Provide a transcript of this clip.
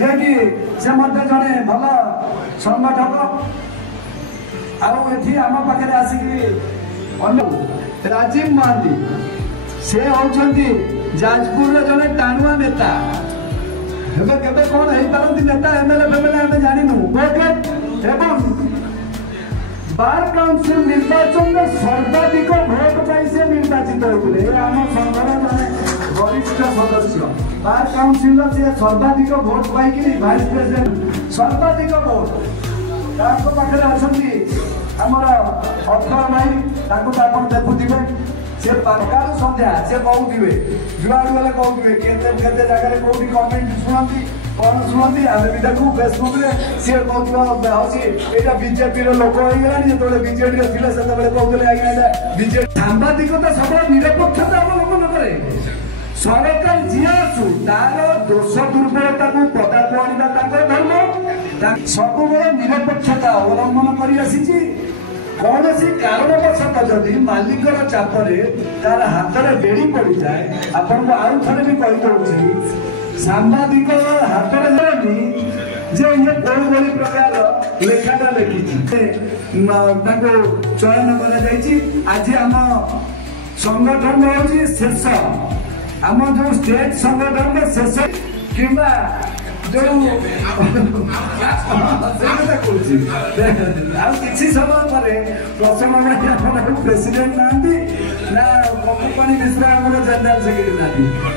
जे कि से मध्य जड़े भल संगठक आठी आम पाखे आसिक राजीव महांती से होती जाजपुर जड़े टाणुआ नेता केबे कौन हो पारती नेता एमएलए फेमएलए आम जानू एवं बार काउंसिल निर्वाचन में सर्वाधिक भोट पाई से निर्वाचित होते आम संघर जड़े वरिष्ठ सदस्य बार काउंसिल से सर्वाधिक भोट पाई भाइस प्रेसिडेंट सर्वाधिक भोट पाखे आसती आमर अक्षर भाई देखुवे से पार्काल संध्या से कहते जुआड़ गले कहते केते जगह कौटी कमेंट शुणती कौन शुणती आम भी देखू फेसबुक सी कहते हसी यहाँ बीजेपी लोक हो गला जो बीजेडी थे से कहते आज्ञा बीजेडी सांबादिकता सब निरपेक्षता अवलंबन करे सरकार जी आसू तार दोष दुर्बलता को पदा को आने धर्म सब निरपेक्षता अवलंबन कर कौन सी कारणवशत जदि मालिकर चापरे तार हाथ में बेड़ी पड़ जाए आपन को आउ थे भी कहीदे सांबादिक हाथ में जानी जे ये कौन बड़ी प्रकार लेखाटा लिखी चयन कर आज आम संगठन हूँ शेष आम जो स्टेट संगठन शेष कि जो किसी समय पर प्रसन्न प्रेसिडेंट ना पप्पू पाणी मिश्रा जनरल सेक्रेटरी ना।